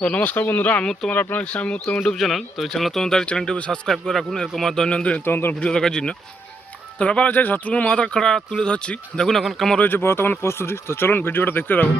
তো নমস্কার বন্ধুরা, আমি উত্তম, আপনার আমি উত্তম ইউটিউব চ্যানেল। তো এই চ্যানেল তোমাদের চ্যানেলটি সাবস্ক্রাইব করে রাখুন এরকম আর দৈনন্দিন নিত্যনতুন ভিডিও দেখার জন্য। তো ব্যাপার আছে, শত্রুঘ্ন মাথার খাড়া তুলে ধরছি। দেখুন এখন কেমন রয়েছে বর্তমান প্রস্তুতি। তো চলুন ভিডিওটা দেখতে থাকুন।